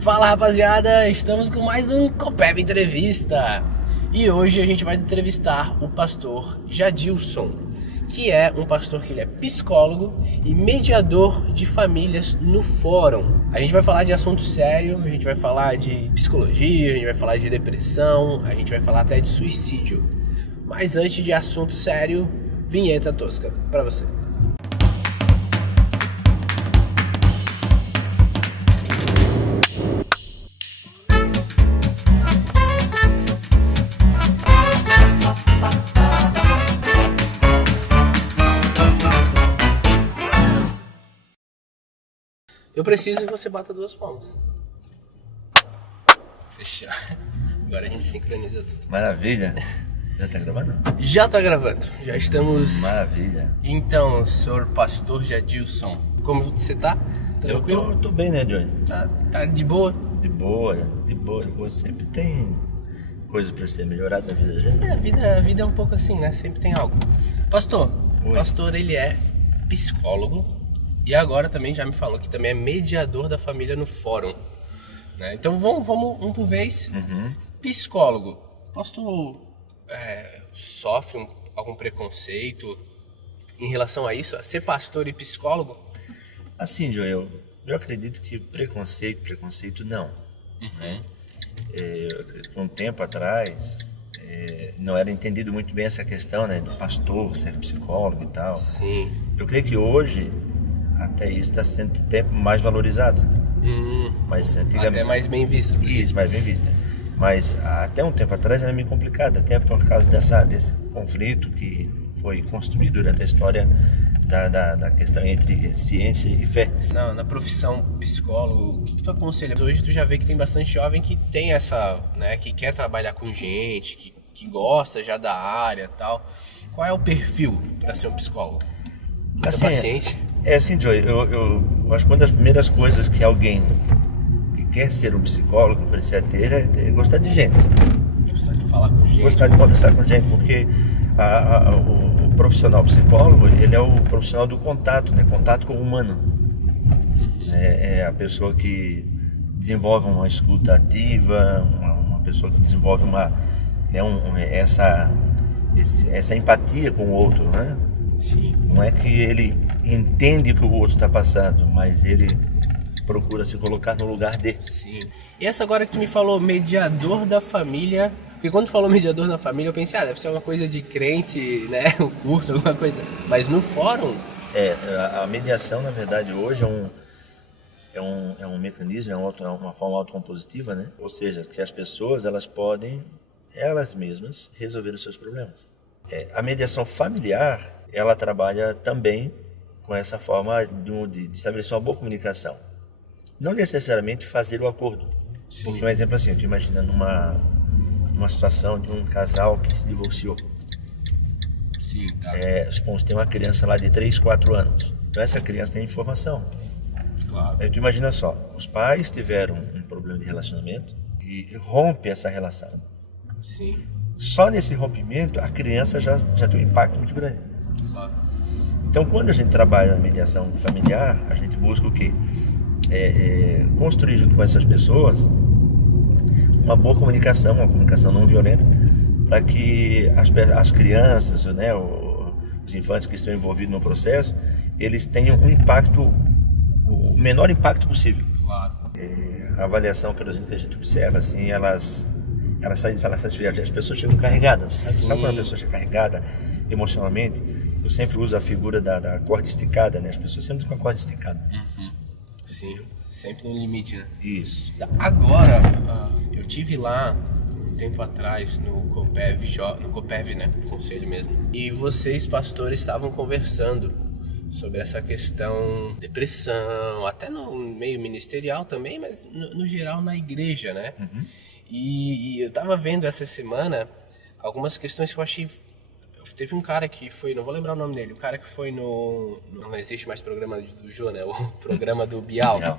Fala rapaziada, estamos com mais um Copeb Entrevista. E hoje a gente vai entrevistar o pastor Jadilson, que é um pastor que ele é psicólogo e mediador de famílias no fórum. A gente vai falar de assunto sério, a gente vai falar de psicologia, a gente vai falar de depressão, a gente vai falar até de suicídio. Mas antes de assunto sério, vinheta tosca pra você. Eu preciso que você bata 2 palmas. Fechou. Agora a gente sincroniza tudo. Maravilha. Já tá gravando? Já tá gravando. Já estamos... Maravilha. Então, senhor pastor Jadilson, como você tá? Tranquilo? Eu tô bem, né, Johnny? Tá de boa? De boa. Sempre tem coisas pra ser melhorada na vida da gente. A vida é um pouco assim, né? Sempre tem algo. Pastor, Oi. O pastor ele é psicólogo e agora também já me falou que também é mediador da família no fórum, né? Então vamos um por vez. Psicólogo, pastor sofre algum preconceito em relação a isso? A ser pastor e psicólogo? Assim, Johnny, eu acredito que preconceito não. Um tempo atrás, não era entendido muito bem essa questão, né, do pastor ser psicólogo e tal. Sim. Eu creio que hoje até isso está sendo até mais valorizado. Mas antigamente... Até mais bem visto. Isso, mais bem visto. Mas até um tempo atrás era meio complicado, até por causa desse conflito que foi construído durante a história da questão entre ciência e fé. Na profissão psicólogo, o que tu aconselha? Hoje tu já vê que tem bastante jovem que tem essa, né, que quer trabalhar com gente, que gosta já da área e tal. Qual é o perfil para ser um psicólogo? Muita paciência? Assim, Joey, eu acho que uma das primeiras coisas que alguém que quer ser um psicólogo precisa ter é gostar de gente. Gostar de falar com gente. Gostar de conversar com gente, porque o profissional psicólogo, ele é o profissional do contato, né? Contato com o humano. É a pessoa que desenvolve uma escuta ativa, uma pessoa que desenvolve essa empatia com o outro, né? Sim. Não é que ele entende o que o outro está passando, mas ele procura se colocar no lugar dele. Sim. E essa agora que tu me falou, mediador da família... Porque quando tu falou mediador da família, eu pensei, deve ser uma coisa de crente, né? Um curso, alguma coisa. Mas no fórum... A mediação, na verdade, hoje é um mecanismo, é uma forma autocompositiva, né? Ou seja, que as pessoas, elas podem, elas mesmas, resolver os seus problemas. A mediação familiar, ela trabalha também com essa forma de estabelecer uma boa comunicação. Não necessariamente fazer o acordo. Sim. Um exemplo assim, tu imagina numa situação de um casal que se divorciou. Sim, tá. Supomos que tem uma criança lá de 3, 4 anos. Então essa criança tem informação. Claro. Aí tu imagina só, os pais tiveram um problema de relacionamento e rompe essa relação. Sim. Só nesse rompimento a criança já tem um impacto muito grande. Claro. Então quando a gente trabalha na mediação familiar, a gente busca o quê? Construir junto com essas pessoas uma boa comunicação, uma comunicação não violenta, para que as crianças, né, os infantes que estão envolvidos no processo, eles tenham o menor impacto possível. Claro. A avaliação, pelo que a gente observa, assim, elas saem de viagem, as pessoas chegam carregadas. Sabe quando a pessoa chega carregada emocionalmente? Eu sempre uso a figura da corda esticada, né? As pessoas sempre com a corda esticada. Sim, sempre no limite, né? Isso. Agora, eu tive lá um tempo atrás no Copeb, né? Conselho mesmo. E vocês, pastores, estavam conversando sobre essa questão depressão, até no meio ministerial também, mas no geral na igreja, né? E eu tava vendo essa semana algumas questões que eu achei... Teve um cara que foi, não vou lembrar o nome dele, um cara que foi não existe mais programa do Jô, né? O programa do Bial.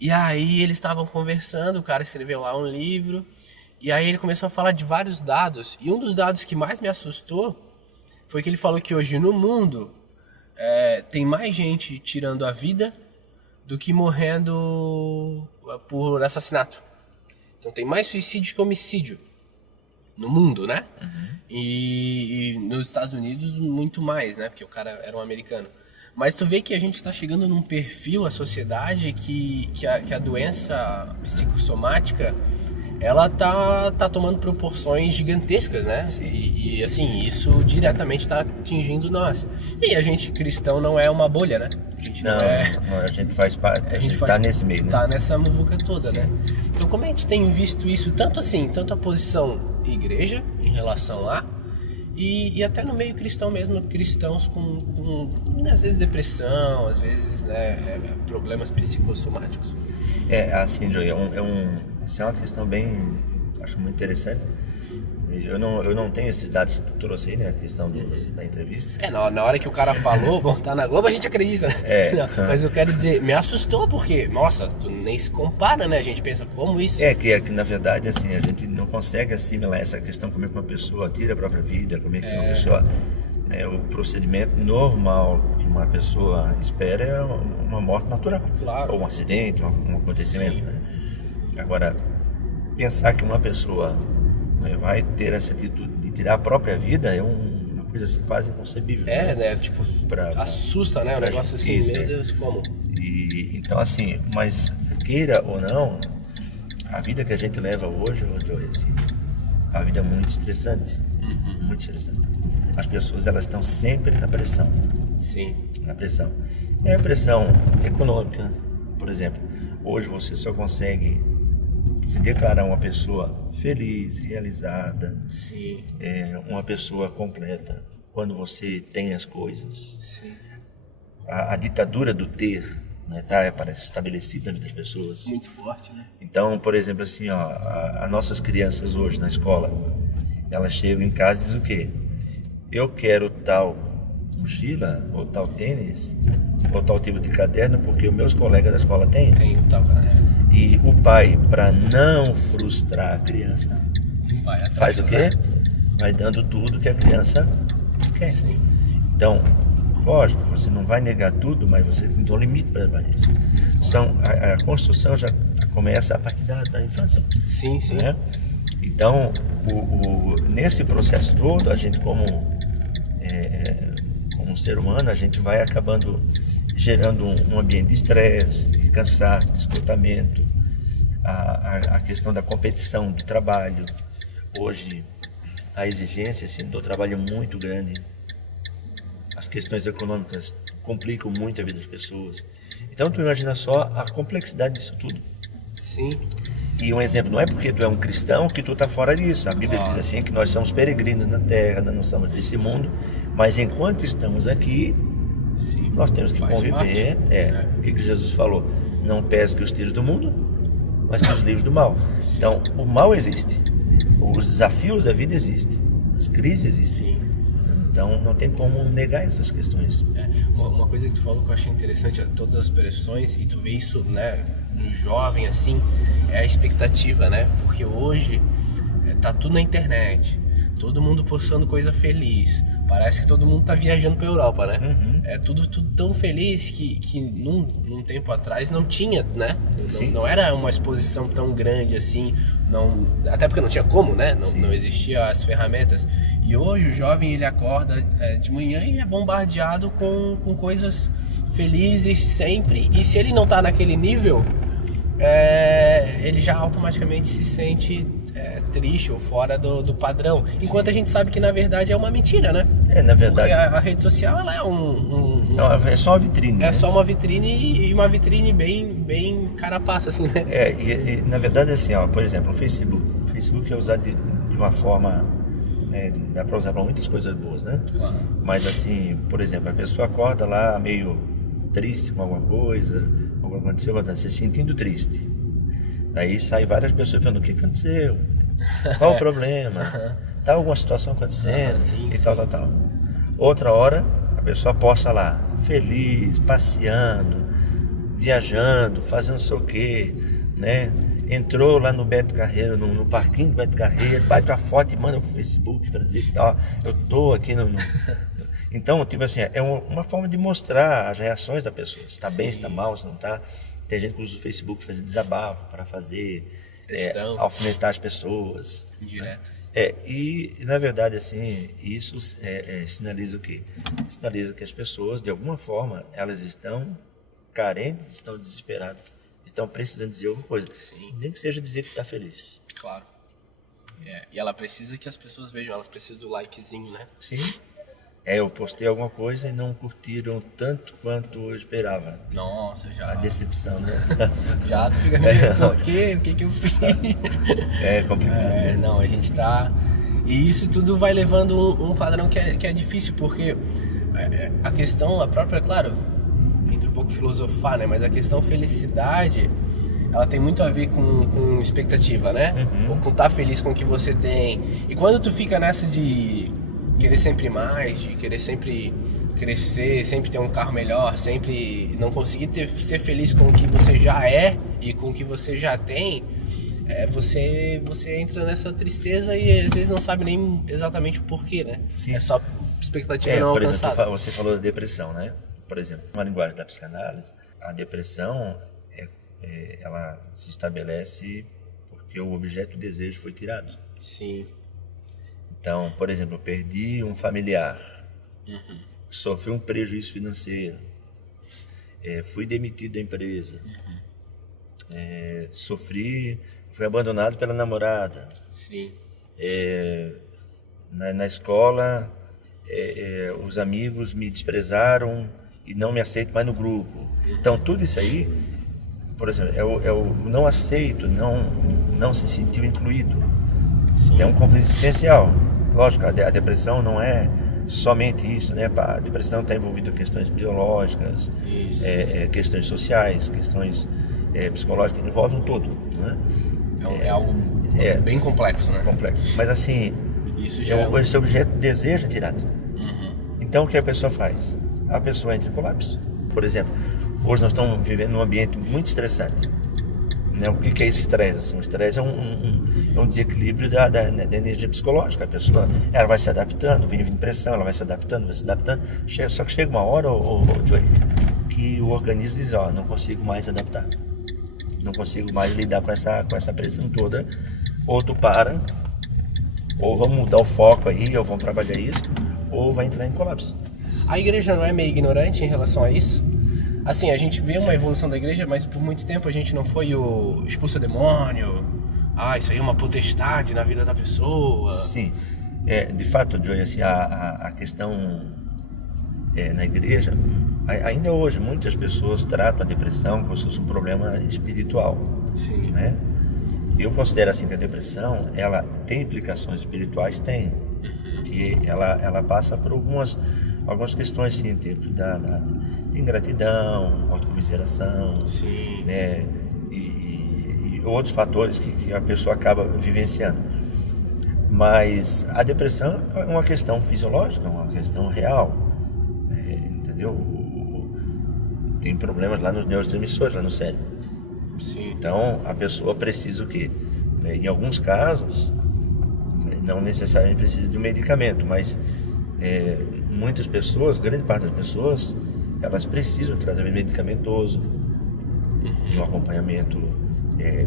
E aí eles estavam conversando, o cara escreveu lá um livro, e aí ele começou a falar de vários dados, e um dos dados que mais me assustou foi que ele falou que hoje no mundo tem mais gente tirando a vida do que morrendo por assassinato. Então tem mais suicídio que homicídio no mundo, né? E nos Estados Unidos muito mais, né? Porque o cara era um americano. Mas tu vê que a gente está chegando num perfil, a sociedade, que a doença psicossomática, ela tá tomando proporções gigantescas, né? E assim, isso diretamente está atingindo nós. E a gente, cristão, não é uma bolha, né? A gente não a gente faz parte, a gente tá nesse meio, né? Tá nessa muvuca toda, né? Então como a gente tem visto isso, tanto a posição igreja em relação a, e até no meio cristão mesmo, cristãos com às vezes depressão, às vezes problemas psicossomáticos. Assim, Joey, essa é uma questão bem, acho muito interessante. Eu não tenho esses dados que tu trouxe aí, né? A questão da entrevista. Na hora que o cara falou, bom, tá na Globo, a gente acredita, né? Não, mas eu quero dizer, me assustou porque, nossa, tu nem se compara, né? A gente pensa, como isso? Que na verdade, assim, a gente não consegue assimilar essa questão, como é que uma pessoa tira a própria vida, como é que uma pessoa... o procedimento normal que uma pessoa espera é uma morte natural. Claro. Ou um acidente, um acontecimento, né? Agora, pensar que uma pessoa vai ter essa atitude de tirar a própria vida é uma coisa assim, quase inconcebível. Né? Tipo, assusta, né? O negócio assim, isso, meu Deus, como? Então, assim, mas queira ou não, a vida que a gente leva hoje, assim, a vida é muito estressante. Muito estressante. As pessoas, elas estão sempre na pressão. Sim. Na pressão. É a pressão econômica, por exemplo. Hoje você só consegue se declarar uma pessoa feliz, realizada, Sim. Uma pessoa completa, quando você tem as coisas. Sim. A ditadura do ter, né, parece estabelecida entre as pessoas. Muito forte, né? Então, por exemplo, assim, as nossas crianças hoje na escola, elas chegam em casa e dizem o quê? Eu quero tal mochila, ou tal tênis, ou tal tipo de caderno, porque os meus colegas da escola têm. Tem tal caderno. E o pai, para não frustrar a criança, faz o quê? Vai dando tudo que a criança quer. Sim. Então, lógico, você não vai negar tudo, mas você tem um limite para isso. Então, a construção já começa a partir da infância. Sim, sim. Né? Então, nesse processo todo, a gente como ser humano, a gente vai acabando gerando um ambiente de estresse, de cansaço, de esgotamento, a questão da competição do trabalho. Hoje, a exigência assim, do trabalho é muito grande. As questões econômicas complicam muito a vida das pessoas. Então, tu imagina só a complexidade disso tudo. Sim. E um exemplo, não é porque tu é um cristão que tu está fora disso. A Bíblia diz assim que nós somos peregrinos na terra, nós não somos desse mundo, mas enquanto estamos aqui, Sim, nós temos que conviver. O que Jesus falou? Não pesque os tiros do mundo, mas que os livres do mal. Então, o mal existe, os desafios da vida existem, as crises existem. Sim. Então, não tem como negar essas questões. Uma coisa que tu falou que eu achei interessante, todas as pressões, e tu vê isso, né, no jovem, assim, é a expectativa, né? Porque hoje tá tudo na internet, todo mundo postando coisa feliz, parece que todo mundo tá viajando pra Europa, né? É tudo tão feliz que num tempo atrás não tinha, né? Não era uma exposição tão grande assim, até porque não tinha como, né? Não existiam as ferramentas. E hoje o jovem, ele acorda de manhã e é bombardeado com coisas felizes sempre, e se ele não tá naquele nível, ele já automaticamente se sente triste ou fora do padrão. Enquanto a gente sabe que na verdade é uma mentira, né? Na verdade. Porque a rede social, ela é não, é só uma vitrine. É só uma vitrine, e uma vitrine bem carapaça, assim, né? E na verdade, assim, por exemplo, o Facebook. O Facebook é usado de uma forma, dá para usar para muitas coisas boas, né? Claro. Mas assim, por exemplo, a pessoa acorda lá meio triste com alguma coisa, aconteceu, se sentindo triste. Daí sai várias pessoas perguntando: o que aconteceu? Qual o problema? Tá alguma situação acontecendo? Sim. Tal. Outra hora, a pessoa posta lá, feliz, passeando, viajando, fazendo não sei o quê, né? Entrou lá no Beto Carreiro, no parquinho do Beto Carreiro, bate uma foto e manda pro Facebook para dizer que eu tô aqui Então, tipo assim, é uma forma de mostrar as reações da pessoa, se está bem, se está mal, se não está. Tem gente que usa o Facebook para fazer desabafo, para fazer alfinetar as pessoas. Direto. E na verdade, assim, isso sinaliza o quê? Sinaliza que as pessoas, de alguma forma, elas estão carentes, estão desesperadas, estão precisando dizer alguma coisa. Sim. Nem que seja dizer que está feliz. Claro. E ela precisa que as pessoas vejam, elas precisam do likezinho, né? Sim. Eu postei alguma coisa e não curtiram tanto quanto eu esperava. Nossa, já. A decepção, né? Já tu fica meio, o que eu fiz? É complicado. Não, a gente tá... E isso tudo vai levando um padrão que é difícil, porque a questão, a própria, claro, entra um pouco filosofar, né? Mas a questão felicidade, ela tem muito a ver com expectativa, né? Ou com estar feliz com o que você tem. E quando tu fica nessa de querer sempre mais, de querer sempre crescer, sempre ter um carro melhor, sempre não conseguir ser feliz com o que você já é e com o que você já tem, você entra nessa tristeza e às vezes não sabe nem exatamente o porquê, né? Sim. É só expectativa não por alcançada. exemplo, você falou da depressão, né? Por exemplo, na linguagem da psicanálise, a depressão ela se estabelece porque o objeto do desejo foi tirado. Sim. Então, por exemplo, eu perdi um familiar, sofri um prejuízo financeiro, fui demitido da empresa, fui abandonado pela namorada. Sim. Na escola, os amigos me desprezaram e não me aceitam mais no grupo. Então, tudo isso aí, por exemplo, eu não aceito, não se sentiu incluído. Sim. Tem um conflito existencial. Lógico, a depressão não é somente isso, né? A depressão está envolvida em questões biológicas, questões sociais, questões psicológicas, envolve um todo, né? É algo bem complexo, né? Complexo. Mas assim, isso já esse objeto deseja tirado. Então o que a pessoa faz? A pessoa entra em colapso. Por exemplo, hoje nós estamos vivendo num ambiente muito estressante. Né? O que é esse estresse? Assim, o estresse é um desequilíbrio da energia psicológica. A pessoa ela vai se adaptando, vive em pressão, ela vai se adaptando. Só que chega uma hora, Joey, que o organismo diz, não consigo mais adaptar. Não consigo mais lidar com essa pressão toda. Ou tu para, ou vamos mudar o foco aí, ou vamos trabalhar isso, ou vai entrar em colapso. A igreja não é meio ignorante em relação a isso? Assim, a gente vê uma evolução da igreja, mas por muito tempo a gente não foi o expulsa demônio. Isso aí é uma potestade na vida da pessoa. Sim. De fato, Joey, assim, a questão na igreja, ainda hoje, muitas pessoas tratam a depressão como se fosse um problema espiritual. Sim. Né? Eu considero assim que a depressão, ela tem implicações espirituais? Tem. Que ela passa por algumas questões, assim, em termos de ingratidão, autocomiseração, né? E outros fatores que a pessoa acaba vivenciando. Mas a depressão é uma questão fisiológica, uma questão real, entendeu? Tem problemas lá nos neurotransmissores, lá no cérebro. Sim. Então a pessoa precisa o quê? Em alguns casos, não necessariamente precisa de um medicamento, mas muitas pessoas, grande parte das pessoas, elas precisam de tratamento medicamentoso, de um acompanhamento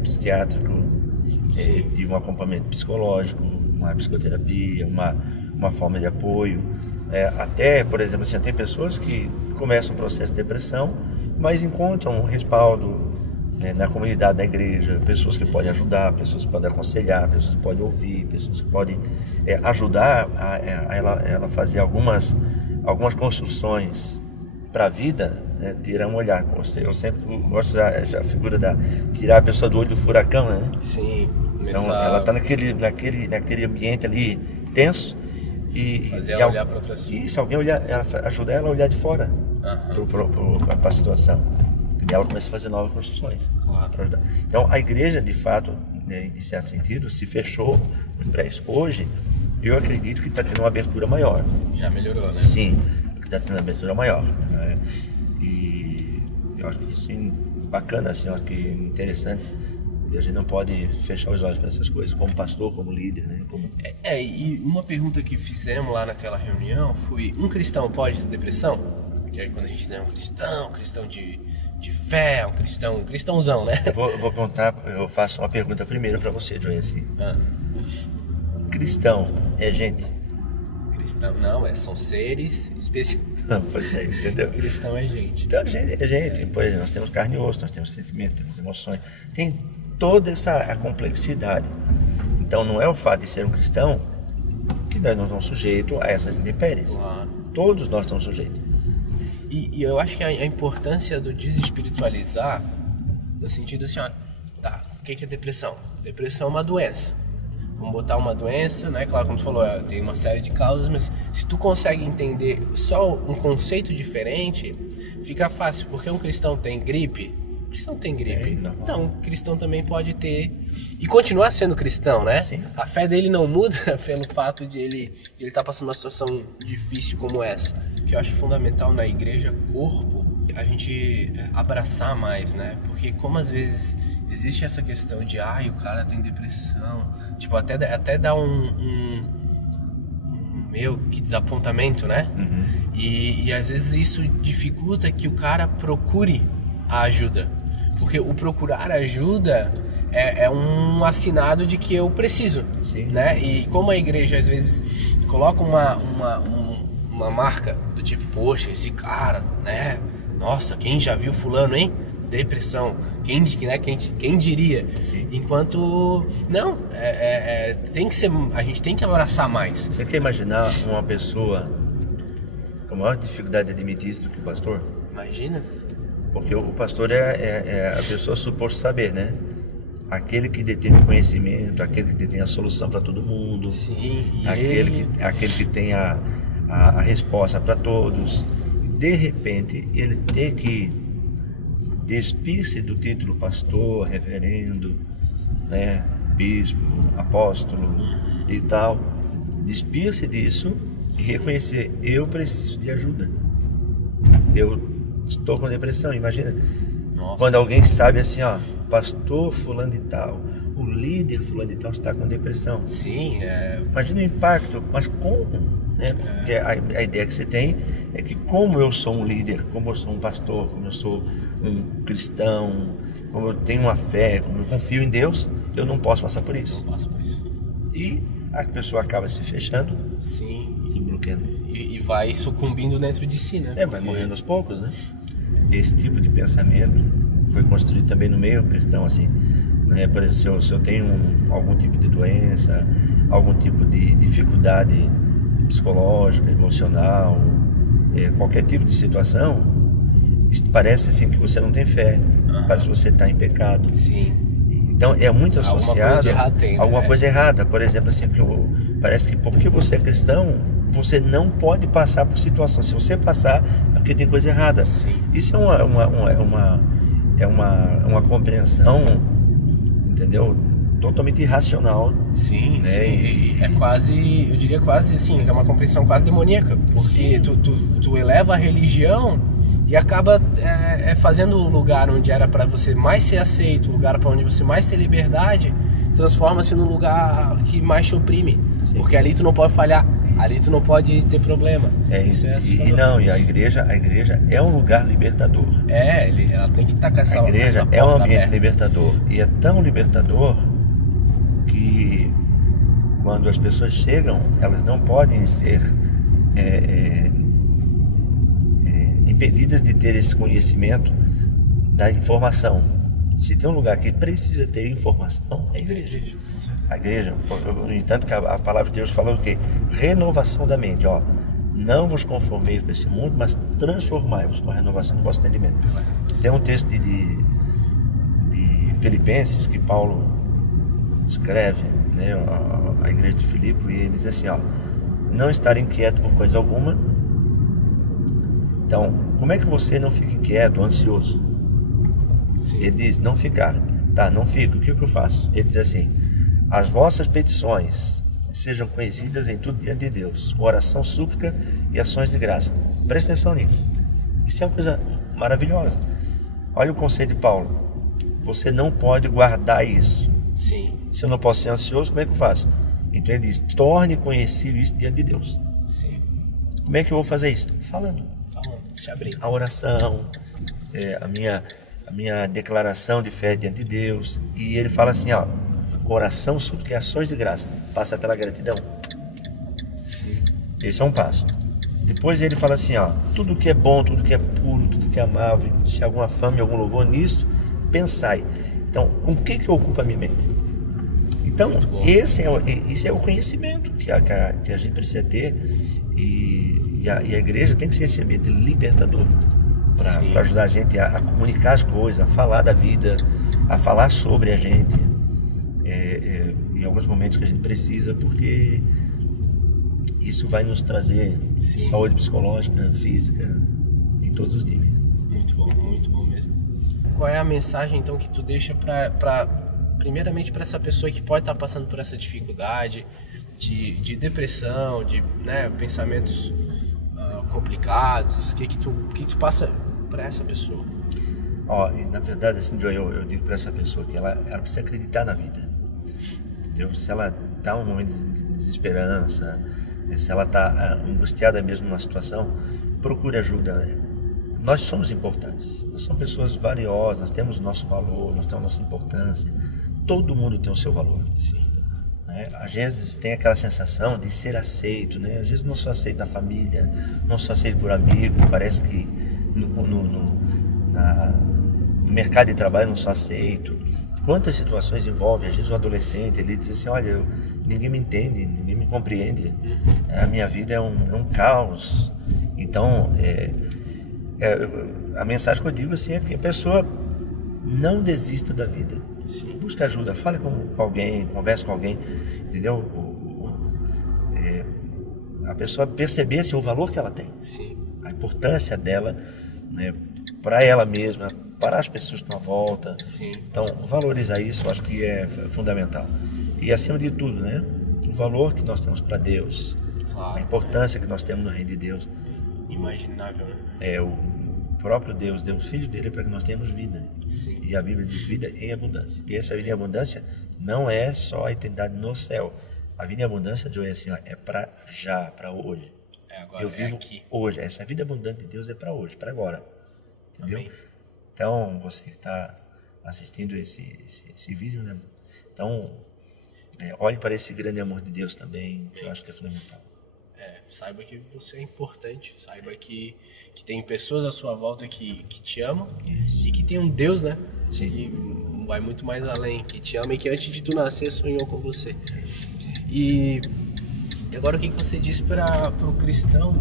psiquiátrico, de um acompanhamento psicológico, uma psicoterapia, uma forma de apoio. Até, por exemplo, assim, tem pessoas que começam um processo de depressão, mas encontram um respaldo na comunidade da igreja, pessoas que podem ajudar, pessoas que podem aconselhar, pessoas que podem ouvir, pessoas que podem ajudar a ela fazer algumas construções para a vida, né? Tirar um olhar. Eu sempre gosto de usar a figura tirar a pessoa do olho do furacão, né? Sim. Então ela está naquele ambiente ali tenso e fazer ela olhar para outras coisas. Isso, alguém ajuda ela a olhar de fora para a situação. E ela começa a fazer novas construções. Claro. Para ajudar. Então a igreja, de fato, né, em certo sentido, se fechou para isso. Hoje, eu acredito que está tendo uma abertura maior. Já melhorou, né? Sim, está tendo uma abertura maior. Né? E eu acho que isso é bacana, assim, eu acho que é interessante. E a gente não pode fechar os olhos para essas coisas, como pastor, como líder, né? E uma pergunta que fizemos lá naquela reunião foi: um cristão pode ter depressão? E aí quando a gente tem um cristão de de fé, um cristãozão, né? Eu faço uma pergunta primeiro para você, Joyce. Ah. Cristão é gente? Cristão, não, são seres específicos. Pois é, entendeu? Cristão é gente. Então, gente é gente. Por exemplo, nós temos carne e osso, nós temos sentimentos, temos emoções. Tem toda a complexidade. Então, não é o fato de ser um cristão que nós não estamos sujeitos a essas intempéries. Claro. Todos nós estamos sujeitos. E eu acho que a importância do desespiritualizar, no sentido assim, ó, tá, o que é depressão? Depressão é uma doença. Vamos botar uma doença, né? Claro, como tu falou, tem uma série de causas, mas se tu consegue entender só um conceito diferente, fica fácil, porque um cristão tem gripe, o cristão tem gripe. Então, o cristão também pode ter e continuar sendo cristão, né? Sim. A fé dele não muda pelo fato de ele estar passando uma situação difícil como essa. O que eu acho fundamental na igreja, corpo, a gente abraçar mais, né? Porque como às vezes existe essa questão de, o cara tem depressão, tipo, até dá que desapontamento, né? Uhum. E às vezes isso dificulta que o cara procure a ajuda. Porque o procurar ajuda é um assinado de que eu preciso. Sim. Né? E como a igreja às vezes coloca uma marca do tipo, poxa, esse cara, né? Nossa, quem já viu fulano, hein? Depressão, quem diria? Sim. Enquanto não, tem que ser, a gente tem que abraçar mais. Você quer imaginar uma pessoa com maior dificuldade de admitir isso do que o pastor? Imagina. Porque o pastor é a pessoa supor saber, né? Aquele que detém o conhecimento, aquele que detém a solução para todo mundo. Sim, e aquele que tem a resposta para todos. De repente, ele tem que despir-se do título pastor, reverendo, né? Bispo, apóstolo e tal. Despir-se disso e reconhecer, eu preciso de ajuda. Eu estou com depressão, imagina. Nossa. Quando alguém sabe assim, pastor fulano de tal, o líder fulano de tal está com depressão. Sim, Imagina o impacto, mas como? Né? Porque a ideia que você tem é que como eu sou um líder, como eu sou um pastor, como eu sou um cristão, como eu tenho uma fé, como eu confio em Deus, eu não posso passar por isso. Não passo por isso. E a pessoa acaba se fechando, Sim. se bloqueando. E vai sucumbindo dentro de si, né? Vai morrendo aos poucos, né? Esse tipo de pensamento foi construído também no meio cristão, assim, né? Por exemplo, se eu tenho algum tipo de doença, algum tipo de dificuldade psicológica, emocional, qualquer tipo de situação, isso parece assim que você não tem fé, parece que você está em pecado. Sim. Então é muito associado alguma coisa errada. Por exemplo, assim, parece que porque você é cristão, você não pode passar por situação. Se você passar, é porque tem coisa errada. Sim. Isso é uma compreensão, entendeu? Totalmente irracional. Sim, né? sim. É quase, eu diria quase assim, é uma compreensão quase demoníaca, porque tu eleva a religião e acaba fazendo o lugar onde era para você mais ser aceito, o lugar para onde você mais ter liberdade, transforma-se num lugar que mais te oprime. Sim. Porque ali tu não pode falhar, ali tu não pode ter problema. Isso é assustador. E a igreja é um lugar libertador. Ela tem que estar com essa porta. A igreja é um ambiente libertador. E é tão libertador que quando as pessoas chegam, elas não podem ser impedidas de ter esse conhecimento da informação. Se tem um lugar que precisa ter informação, é a igreja. A igreja, no entanto, que a palavra de Deus fala o quê? Renovação da mente. Não vos conformeis com esse mundo, mas transformai-vos com a renovação do vosso entendimento. Tem um texto de Filipenses que Paulo escreve, né, a igreja de Filipe, e ele diz assim, não estar inquieto por coisa alguma. Então, como é que você não fica inquieto, ansioso? Sim. Ele diz, não ficar. Tá, não fico, o que eu faço? Ele diz assim, as vossas petições sejam conhecidas em tudo diante de Deus, com oração, súplica e ações de graça. Preste atenção nisso. Isso é uma coisa maravilhosa. Olha o conselho de Paulo. Você não pode guardar isso. Sim. Se eu não posso ser ansioso, como é que eu faço? Então ele diz, torne conhecido isso diante de Deus. Sim. Como é que eu vou fazer isso? Falando. Se abrir. A oração, a minha declaração de fé diante de Deus. E ele fala assim, ó, oração, súplica e ações de graça, passa pela gratidão. Sim. Esse é um passo. Depois ele fala assim, ó, tudo que é bom, tudo que é puro, tudo que é amável, se há alguma fama e algum louvor nisto, pensai. Então, com o que eu ocupo a minha mente? Então, esse é o conhecimento que a gente precisa ter, e a igreja tem que ser esse ambiente libertador para ajudar a gente a comunicar as coisas, a falar da vida, a falar sobre a gente em alguns momentos que a gente precisa, porque isso vai nos trazer saúde psicológica, física, em todos os níveis. Muito bom mesmo. Qual é a mensagem então que tu deixa primeiramente para essa pessoa que pode estar passando por essa dificuldade de depressão, de, né, pensamentos complicados? O que tu passa para essa pessoa? E na verdade, assim, Joey, eu digo para essa pessoa que ela precisa acreditar na vida, entendeu? Se ela está num momento de desesperança, se ela está angustiada mesmo numa situação, procure ajuda. Nós somos importantes, nós somos pessoas valiosas, nós temos o nosso valor, nós temos a nossa importância. Todo mundo tem o seu valor. Sim. Né? Às vezes tem aquela sensação de ser aceito, né? Às vezes não sou aceito na família, não sou aceito por amigo, parece que no mercado de trabalho não sou aceito. Quantas situações envolvem, às vezes o adolescente, ele diz assim, olha, ninguém me entende, ninguém me compreende, a minha vida é um caos. Então, a mensagem que eu digo assim é que a pessoa não desista da vida. Sim. Busca ajuda, fale com alguém, converse com alguém, entendeu? A pessoa perceber assim, o valor que ela tem. Sim. A importância dela, né, para ela mesma, para as pessoas que estão à volta. Sim. Então, valorizar isso eu acho que é fundamental. E acima de tudo, né, o valor que nós temos para Deus, claro, a importância que nós temos no reino de Deus. Imaginável, né? O próprio Deus deu o Filho dele para que nós tenhamos vida. Sim. E a Bíblia diz vida em abundância. E essa vida em abundância não é só a eternidade no céu. A vida em abundância, Joey, assim, é para já, para hoje. Agora, eu vivo aqui. Hoje. Essa vida abundante de Deus é para hoje, para agora. Entendeu? Amém. Então, você que está assistindo esse vídeo, né? Então, olhe para esse grande amor de Deus também, que eu acho que é fundamental. Saiba que você é importante, saiba que tem pessoas à sua volta que te amam. Isso. E que tem um Deus, né? Sim. Que vai muito mais além, que te ama e que antes de tu nascer sonhou com você. E agora o que você diz para o cristão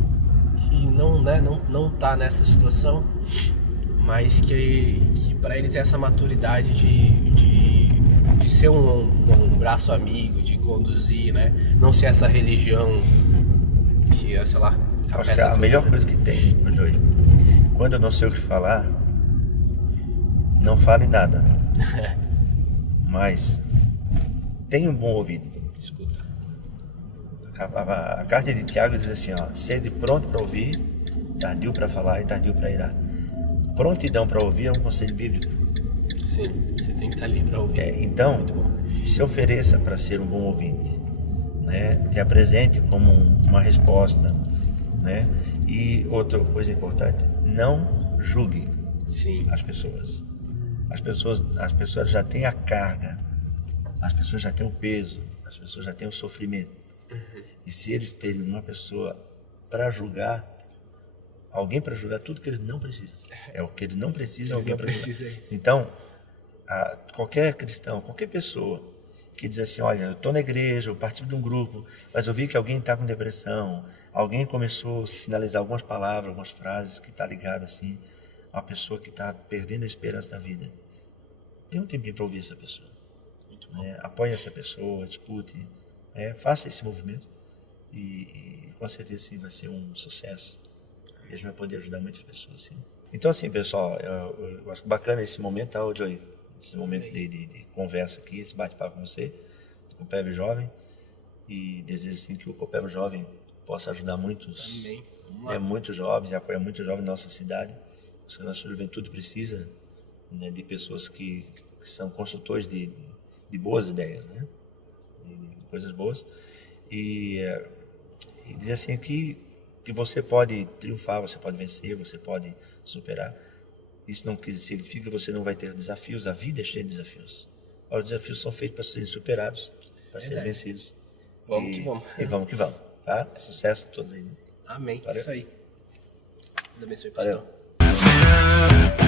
que não tá nessa situação, mas que para ele ter essa maturidade de ser um braço amigo, de conduzir, né? Não ser essa religião que, sei lá... Acho que a melhor coisa que tem, Joey, quando eu não sei o que falar, não fale nada. Mas tenha um bom ouvido. Escuta. A carta de Tiago diz assim, ó, sede pronto para ouvir, tardio para falar e tardio para irar. Prontidão para ouvir é um conselho bíblico. Sim, você tem que estar ali para ouvir. Então, se ofereça para ser um bom ouvinte, né? Te apresente como uma resposta, né? E outra coisa importante, não julgue. Sim. As pessoas. As pessoas já têm a carga, as pessoas já têm o peso, as pessoas já têm o sofrimento. Uhum. E se eles terem uma pessoa para julgar, alguém para julgar tudo que eles não precisam. É o que eles não precisam, alguém para julgar. Então, qualquer cristão, qualquer pessoa que diz assim, olha, eu estou na igreja, eu participo de um grupo, mas eu vi que alguém está com depressão, alguém começou a sinalizar algumas palavras, algumas frases que está ligado assim, a uma pessoa que está perdendo a esperança da vida. Tem um tempinho para ouvir essa pessoa. Apoie essa pessoa, discute, faça esse movimento e com certeza sim, vai ser um sucesso. E a gente vai poder ajudar muitas pessoas, sim. Então, assim, pessoal, eu acho bacana esse momento, tá, Joey? Esse momento de conversa aqui, esse bate-papo com você, com o Copévio Jovem. E desejo, assim, que o Copévio Jovem possa ajudar muitos, muitos jovens, e apoiar muitos jovens na nossa cidade. A nossa juventude precisa, né, de pessoas que são construtores de boas ideias, né? De coisas boas. E dizer assim que você pode triunfar, você pode vencer, você pode superar. Isso não significa que você não vai ter desafios. A vida é cheia de desafios. Os desafios são feitos para serem superados, para serem vencidos. Vamos que vamos. E vamos que vamos, tá? Sucesso a todos aí. Amém. Valeu. Isso aí. Deus abençoe, pastor. Valeu.